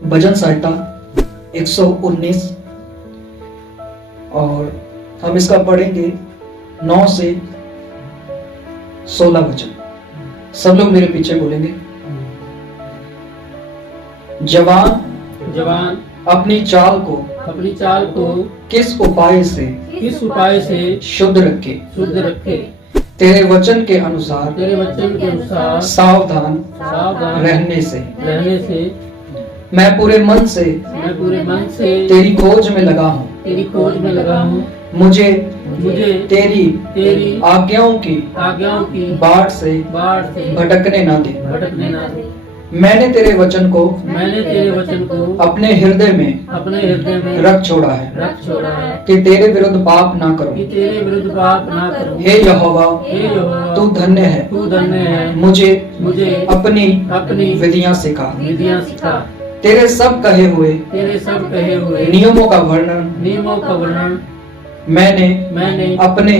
भजन संहिता 119 और हम इसका पढ़ेंगे 9 से 16 वचन। सब लोग मेरे पीछे बोलेंगे। जवान अपनी चाल को किस उपाय से शुद्ध रखे तेरे वचन के अनुसार सावधान रहने से मैं पूरे मन से तेरी खोज में लगा हूँ। मुझे तेरी आज्ञाओं की बाट से भटकने ना दे। मैंने तेरे वचन को अपने हृदय में रख छोड़ा है कि तेरे विरुद्ध पाप ना करो। हे यहोवा तू धन्य है, मुझे अपनी विधियां सिखा। तेरे सब कहे हुए नियमों का वर्णन मैंने अपने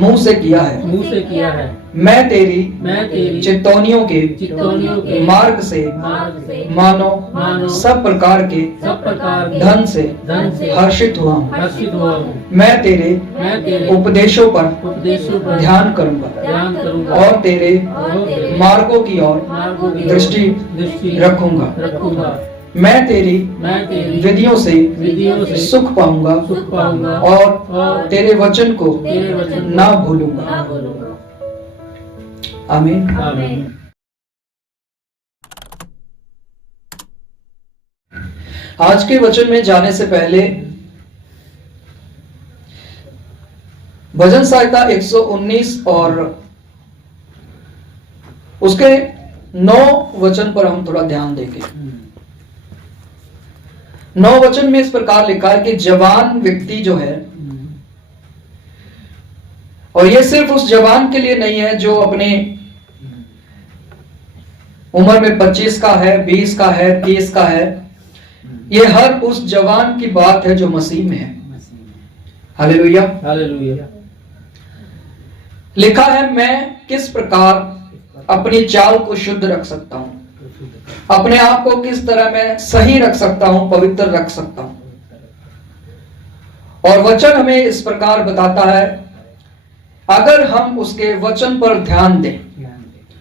मुंह से किया है। मैं तेरी चितौनियों के मार्ग से मानो सब प्रकार के धन से हर्षित हुआ हूँ। मैं तेरे उपदेशों पर ध्यान करूंगा और तेरे मार्गों की ओर दृष्टि रखूंगा। मैं तेरी विधियों से सुख पाऊंगा और तेरे वचन को ना भूलूंगा। आमीन। आज के वचन में जाने से पहले भजन संहिता 119 और उसके 9 वचन पर हम थोड़ा ध्यान देंगे। 9 वचन में इस प्रकार लिखा है कि जवान व्यक्ति जो है, और ये सिर्फ उस जवान के लिए नहीं है जो अपने उम्र में 25 का है, 20 का है, 30 का है। ये हर उस जवान की बात है जो मसीह में है। Hallelujah, hallelujah. लिखा है मैं किस प्रकार अपनी चाल को शुद्ध रख सकता हूं, अपने आप को किस तरह मैं सही रख सकता हूं, पवित्र रख सकता हूं। और वचन हमें इस प्रकार बताता है, अगर हम उसके वचन पर ध्यान दें,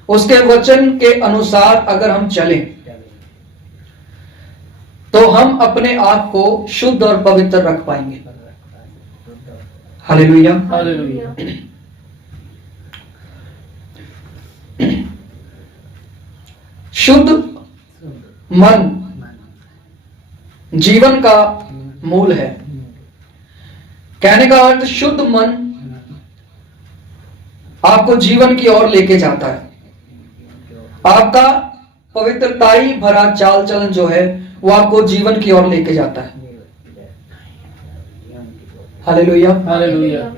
उसके वचन के अनुसार अगर हम चलें, तो हम अपने आप को शुद्ध और पवित्र रख पाएंगे। Hallelujah, hallelujah. शुद्ध मन जीवन का मूल है। कहने का अर्थ शुद्ध मन आपको जीवन की ओर लेके जाता है। आपका पवित्रताई भरा चाल चलन जो है वो आपको जीवन की ओर लेके जाता है। Hallelujah, hallelujah.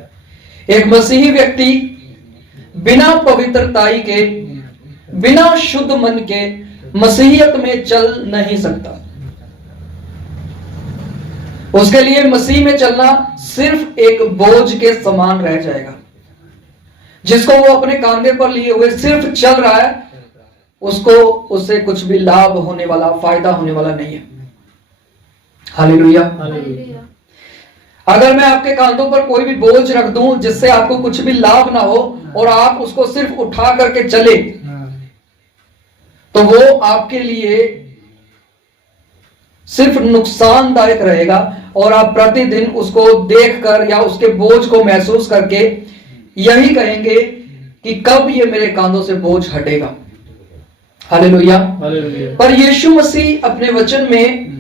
एक मसीही व्यक्ति बिना पवित्रताई के, बिना शुद्ध मन के मसीहियत में चल नहीं सकता। उसके लिए मसीह में चलना सिर्फ एक बोझ के समान रह जाएगा। जिसको वो अपने कांधे पर लिए हुए सिर्फ चल रहा है, उसको उससे कुछ भी लाभ होने वाला, फायदा होने वाला नहीं है। Hallelujah, hallelujah. अगर मैं आपके कांधों पर कोई भी बोझ रख दूं जिससे आपको कुछ भी लाभ ना हो और आप उसको सिर्फ उठा करके चले, तो वो आपके लिए सिर्फ नुकसानदायक रहेगा और आप प्रतिदिन उसको देखकर या उसके बोझ को महसूस करके यही कहेंगे कि कब ये मेरे कांधों से बोझ हटेगा। Hallelujah, hallelujah. पर यीशु मसीह अपने वचन में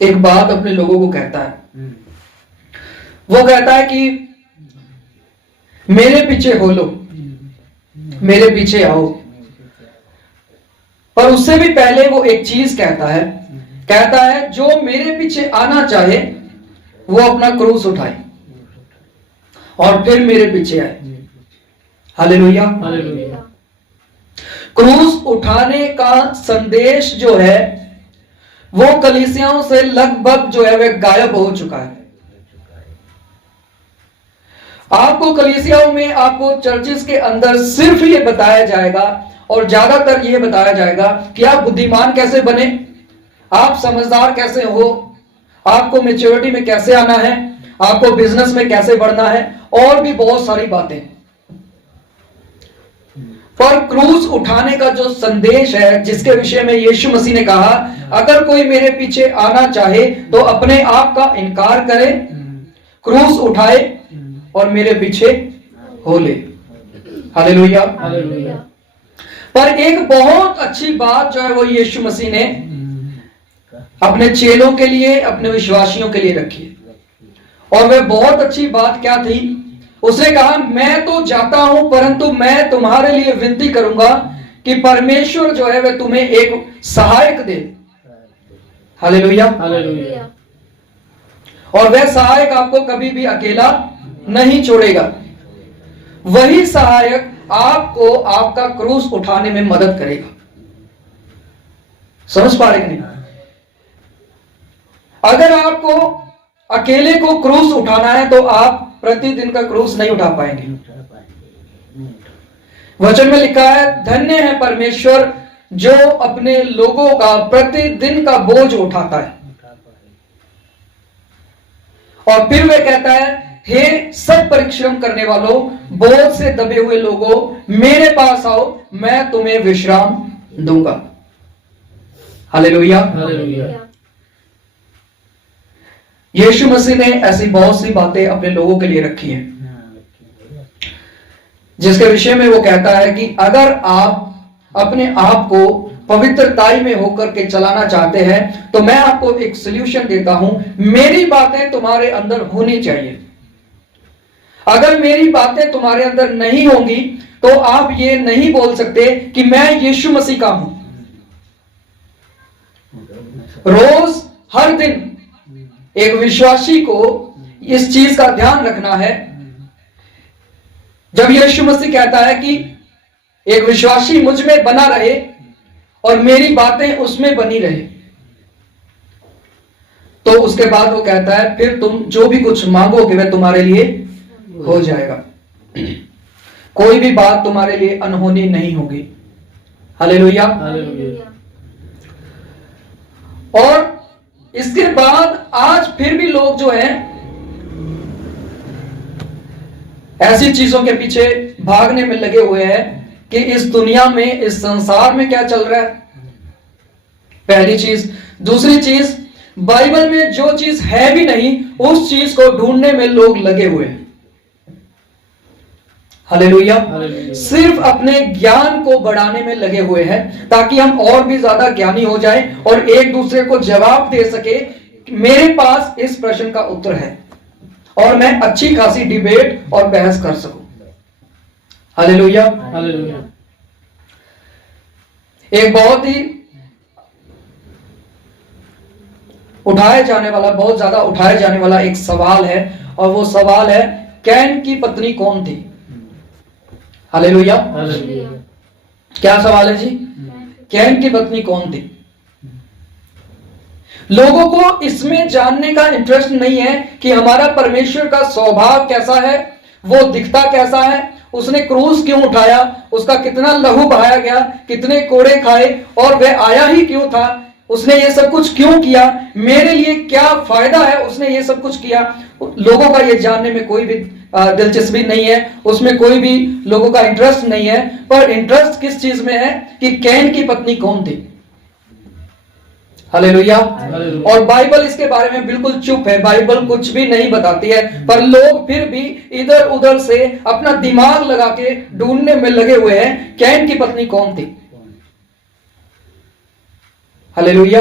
एक बात अपने लोगों को कहता है। वो कहता है कि मेरे पीछे हो लो, मेरे पीछे आओ। पर उससे भी पहले वो एक चीज कहता है जो मेरे पीछे आना चाहे वो अपना क्रूस उठाए और फिर मेरे पीछे आए। Hallelujah, hallelujah. क्रूस उठाने का संदेश जो है वो कलीसियाओं से लगभग जो है वह गायब हो चुका है। आपको कलीसियाओं में, आपको चर्चिस के अंदर सिर्फ ये बताया जाएगा और ज्यादातर ये बताया जाएगा कि आप बुद्धिमान कैसे बने, आप समझदार कैसे हो, आपको मैच्योरिटी में कैसे आना है, आपको बिजनेस में कैसे बढ़ना है, और भी बहुत सारी बातें। पर क्रूस उठाने का जो संदेश है, जिसके विषय में यीशु मसीह ने कहा, अगर कोई मेरे पीछे आना चाहे तो अपने आप का इनकार करे, क्रूस उठाए और मेरे पीछे हो ले। हालेलुया। पर एक बहुत अच्छी बात जो है वो यीशु मसीह ने अपने चेलों के लिए, अपने विश्वासियों के लिए रखी है। और वह बहुत अच्छी बात क्या थी? उसने कहा, मैं तो जाता हूं परंतु मैं तुम्हारे लिए विनती करूंगा कि परमेश्वर जो है वह तुम्हें एक सहायक दे। हालेलुया। और वह सहायक आपको कभी भी अकेला नहीं छोड़ेगा। वही सहायक आपको आपका क्रूस उठाने में मदद करेगा। समझ पा रहे नहीं? अगर आपको अकेले को क्रूस उठाना है तो आप प्रतिदिन का क्रूस नहीं उठा पाएंगे। वचन में लिखा है, धन्य है परमेश्वर जो अपने लोगों का प्रतिदिन का बोझ उठाता है। और फिर वह कहता है, हे सब परिश्रम करने वालों, बोझ से दबे हुए लोगों, मेरे पास आओ, मैं तुम्हें विश्राम दूंगा। हालेलुया। यीशु मसीह ने ऐसी बहुत सी बातें अपने लोगों के लिए रखी हैं, जिसके विषय में वो कहता है कि अगर आप अपने आप को पवित्रताई में होकर के चलाना चाहते हैं तो मैं आपको एक सॉल्यूशन देता हूं। मेरी बातें तुम्हारे अंदर होनी चाहिए। अगर मेरी बातें तुम्हारे अंदर नहीं होंगी तो आप ये नहीं बोल सकते कि मैं यीशु मसीह का हूं। रोज हर दिन एक विश्वासी को इस चीज का ध्यान रखना है। जब यीशु मसीह कहता है कि एक विश्वासी मुझ में बना रहे और मेरी बातें उसमें बनी रहे, तो उसके बाद वो कहता है फिर तुम जो भी कुछ मांगोगे वह तुम्हारे लिए हो जाएगा। कोई भी बात तुम्हारे लिए अनहोनी नहीं होगी। हालेलुया। और इसके बाद आज फिर भी लोग जो हैं ऐसी चीजों के पीछे भागने में लगे हुए हैं कि इस दुनिया में, इस संसार में क्या चल रहा है, पहली चीज। दूसरी चीज, बाइबल में जो चीज है भी नहीं उस चीज को ढूंढने में लोग लगे हुए हैं। हालेलुया। सिर्फ अपने ज्ञान को बढ़ाने में लगे हुए हैं ताकि हम और भी ज्यादा ज्ञानी हो जाएं और एक दूसरे को जवाब दे सके कि मेरे पास इस प्रश्न का उत्तर है और मैं अच्छी खासी डिबेट और बहस कर सकूं। हालेलुया। एक बहुत ही उठाया जाने वाला, बहुत ज्यादा उठाया जाने वाला एक सवाल है और वो सवाल है, कैन की पत्नी कौन थी? हालेलुया। क्या सवाल है जी? कैन की पत्नी कौन थी? लोगों को इसमें जानने का इंटरेस्ट नहीं है कि हमारा परमेश्वर का स्वभाव कैसा है, वो दिखता कैसा है, उसने क्रूस क्यों उठाया, उसका कितना लहू बहाया गया, कितने कोड़े खाए और वह आया ही क्यों था, उसने ये सब कुछ क्यों किया, मेरे लिए क्या फायदा है उसने ये सब कुछ किया। लोगों का ये जानने में कोई भी दिलचस्पी नहीं है, उसमें कोई भी लोगों का इंटरेस्ट नहीं है। पर इंटरेस्ट किस चीज में है कि कैन की पत्नी कौन थी। हालेलुया। और बाइबल इसके बारे में बिल्कुल चुप है, बाइबल कुछ भी नहीं बताती है, पर लोग फिर भी इधर उधर से अपना दिमाग लगा के ढूंढने में लगे हुए हैं कैन की पत्नी कौन थी। हालेलुया।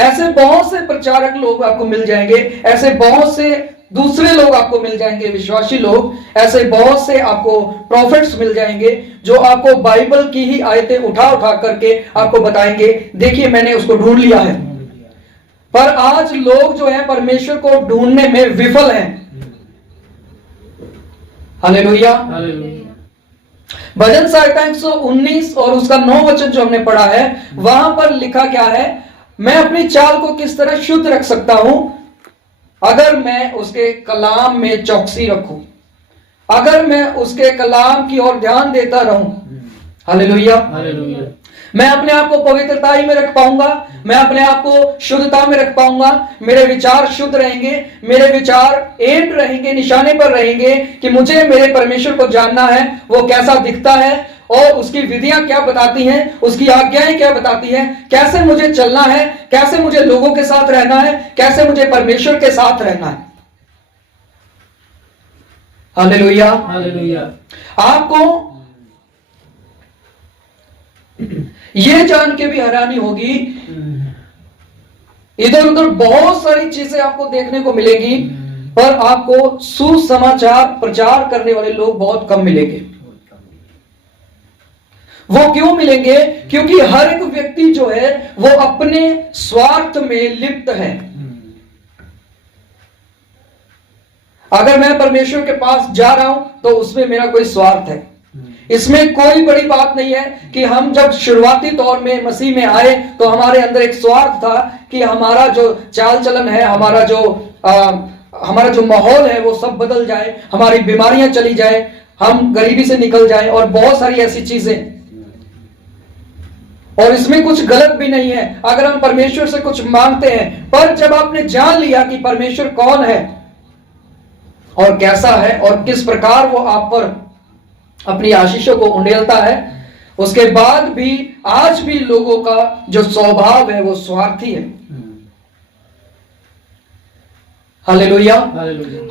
ऐसे बहुत से प्रचारक लोग आपको मिल जाएंगे, ऐसे बहुत से दूसरे लोग आपको मिल जाएंगे, विश्वासी लोग, ऐसे बहुत से आपको प्रॉफिट्स मिल जाएंगे जो आपको बाइबल की ही आयतें उठा उठा करके आपको बताएंगे, देखिए मैंने उसको ढूंढ लिया है। पर आज लोग जो है परमेश्वर को ढूंढने में विफल हैं। हालेलुया। भजन संहिता 119 और उसका 9 वचन जो हमने पढ़ा है, वहां पर लिखा क्या है, मैं अपनी चाल को किस तरह शुद्ध रख सकता हूं अगर मैं उसके कलाम में चौकसी रखूं। अगर मैं उसके कलाम की ओर ध्यान देता रहूं, हालेलुया, मैं अपने आप को पवित्रता ही में रख पाऊंगा, मैं अपने आप को शुद्धता में रख पाऊंगा, मेरे विचार शुद्ध रहेंगे, मेरे विचार एम रहेंगे, निशाने पर रहेंगे कि मुझे मेरे परमेश्वर को जानना है, वो कैसा दिखता है और उसकी विधियां क्या बताती हैं, उसकी आज्ञाएं क्या बताती हैं, कैसे मुझे चलना है, कैसे मुझे लोगों के साथ रहना है, कैसे मुझे परमेश्वर के साथ रहना है। Hallelujah, hallelujah. आपको यह जान के भी हैरानी होगी, इधर उधर बहुत सारी चीजें आपको देखने को मिलेगी, पर आपको सुसमाचार प्रचार करने वाले लोग बहुत कम मिलेंगे। वो क्यों मिलेंगे? क्योंकि हर एक व्यक्ति जो है वो अपने स्वार्थ में लिप्त है। अगर मैं परमेश्वर के पास जा रहा हूं तो उसमें मेरा कोई स्वार्थ है। इसमें कोई बड़ी बात नहीं है कि हम जब शुरुआती तौर में मसीह में आए तो हमारे अंदर एक स्वार्थ था कि हमारा जो चाल चलन है, हमारा जो माहौल है वो सब बदल जाए, हमारी बीमारियां चली जाए, हम गरीबी से निकल जाए और बहुत सारी ऐसी चीजें। और इसमें कुछ गलत भी नहीं है अगर हम परमेश्वर से कुछ मांगते हैं, पर जब आपने जान लिया कि परमेश्वर कौन है और कैसा है और किस प्रकार वो आप पर अपनी आशीषों को उंडेलता है, उसके बाद भी आज भी लोगों का जो स्वभाव है वो स्वार्थी है। हालेलुया।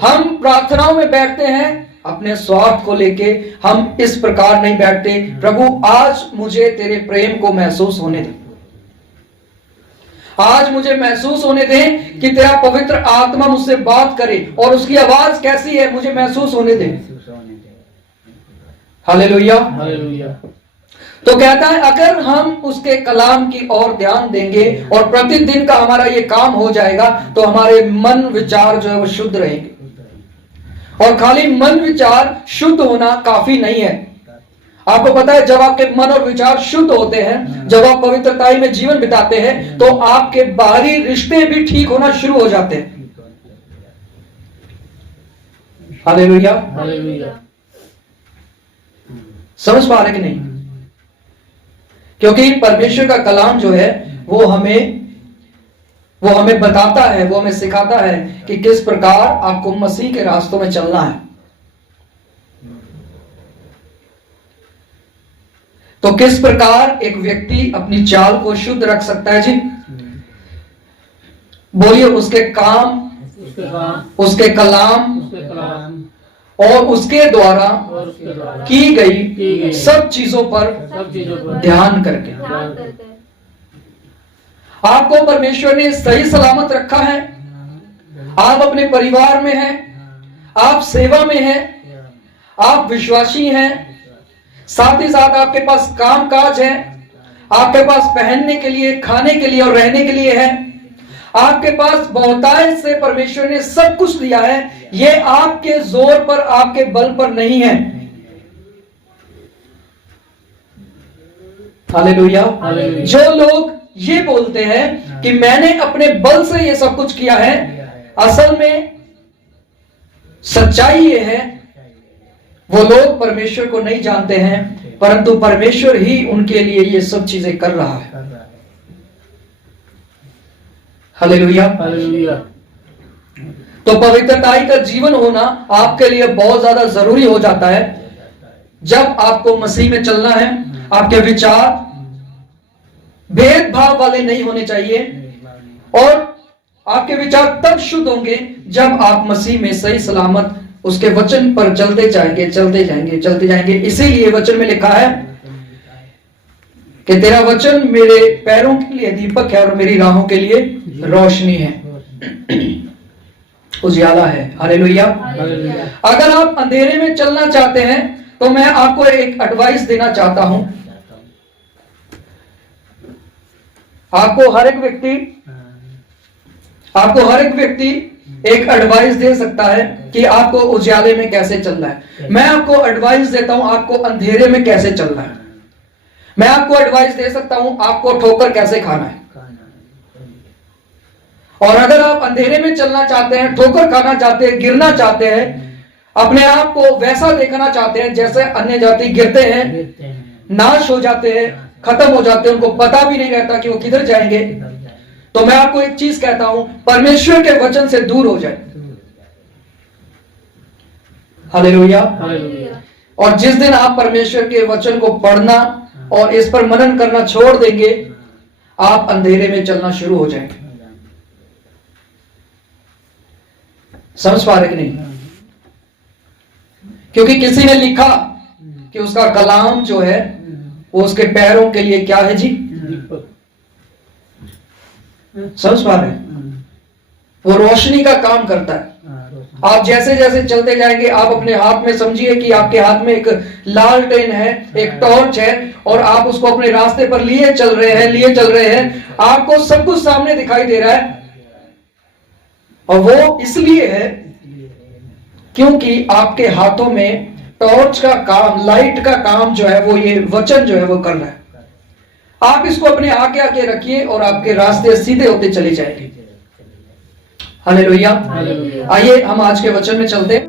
हम प्रार्थनाओं में बैठते हैं अपने स्वार्थ को लेके, हम इस प्रकार नहीं बैठते, प्रभु आज मुझे तेरे प्रेम को महसूस होने दे, आज मुझे महसूस होने दे कि तेरा पवित्र आत्मा मुझसे बात करे और उसकी आवाज कैसी है मुझे महसूस होने दे। Hallelujah, hallelujah. तो कहता है अगर हम उसके कलाम की ओर ध्यान देंगे और प्रतिदिन का हमारा ये काम हो जाएगा तो हमारे मन विचार जो है वो शुद्ध रहेंगे। और खाली मन विचार शुद्ध होना काफी नहीं है। आपको पता है जब आपके मन और विचार शुद्ध होते हैं, जब आप पवित्रताई में जीवन बिताते हैं, तो आपके बाहरी रिश्ते भी ठीक होना शुरू हो जाते हैं। Hallelujah, hallelujah. समझ पा रहे कि नहीं? क्योंकि परमेश्वर का कलाम जो है वो हमें बताता है, वो हमें सिखाता है कि किस प्रकार आपको मसीह के रास्तों में चलना है। तो किस प्रकार एक व्यक्ति अपनी चाल को शुद्ध रख सकता है जी? बोलिए, उसके काम, उसके कलाम और उसके द्वारा की गई सब चीजों पर ध्यान करके। आपको परमेश्वर ने सही सलामत रखा है, आप अपने परिवार में हैं, आप सेवा में हैं, आप विश्वासी हैं, साथ ही साथ आपके पास काम काज है, आपके पास पहनने के लिए, खाने के लिए और रहने के लिए है, आपके पास बहुतायत से परमेश्वर ने सब कुछ दिया है। ये आपके जोर पर, आपके बल पर नहीं है। हालेलुया। जो लोग ये बोलते हैं कि मैंने अपने बल से ये सब कुछ किया है, असल में सच्चाई ये है वो लोग परमेश्वर को नहीं जानते हैं, परंतु परमेश्वर ही उनके लिए ये सब चीजें कर रहा है। Hallelujah, hallelujah. तो पवित्रताई का जीवन होना आपके लिए बहुत ज्यादा जरूरी हो जाता है। जब आपको मसीह में चलना है, आपके विचार भेदभाव वाले नहीं होने चाहिए और आपके विचार तब शुद्ध होंगे जब आप मसीह में सही सलामत उसके वचन पर चलते जाएंगे, चलते जाएंगे, चलते जाएंगे। इसीलिए वचन में लिखा है कि तेरा वचन मेरे पैरों के लिए दीपक है और मेरी राहों के लिए रोशनी है, उजियाला है। हालेलुया। अगर आप अंधेरे में चलना चाहते हैं तो मैं आपको एक एडवाइस देना चाहता हूं। आपको हर एक व्यक्ति एक एडवाइस दे सकता है कि आपको उजियाले में कैसे चलना है। मैं आपको एडवाइस देता हूं आपको अंधेरे में कैसे चलना है। मैं आपको एडवाइस दे सकता हूं आपको ठोकर कैसे खाना है। और अगर आप अंधेरे में चलना चाहते हैं, ठोकर खाना चाहते हैं, गिरना चाहते हैं, अपने आप को वैसा देखना चाहते हैं जैसे अन्य जाति गिरते हैं, नाश हो जाते हैं, खत्म हो जाते हैं, उनको पता भी नहीं रहता कि वो किधर जाएंगे। तो मैं आपको एक चीज कहता हूं, परमेश्वर के वचन से दूर हो जाए। हालेलुया। और जिस दिन आप परमेश्वर के वचन को पढ़ना और इस पर मनन करना छोड़ देंगे, आप अंधेरे में चलना शुरू हो जाएंगे। समझ पा रहे कि नहीं? क्योंकि किसी ने लिखा कि उसका कलाम जो है वो उसके पैरों के लिए क्या है जी? समझ पा रहे हैं? वो रोशनी का काम करता है। आप जैसे जैसे चलते जाएंगे, आप अपने हाथ में समझिए कि आपके हाथ में एक लालटेन है, एक टॉर्च है, और आप उसको अपने रास्ते पर लिए चल रहे हैं। आपको सब कुछ सामने दिखाई दे रहा है, और वो इसलिए है क्योंकि आपके हाथों में टॉर्च का काम, लाइट का काम जो है वो ये वचन जो है वो कर रहा है। आप इसको अपने आगे आगे रखिए और आपके रास्ते सीधे होते चले जाएंगे। हालेलुया। आइए हम आज के वचन में चलते हैं।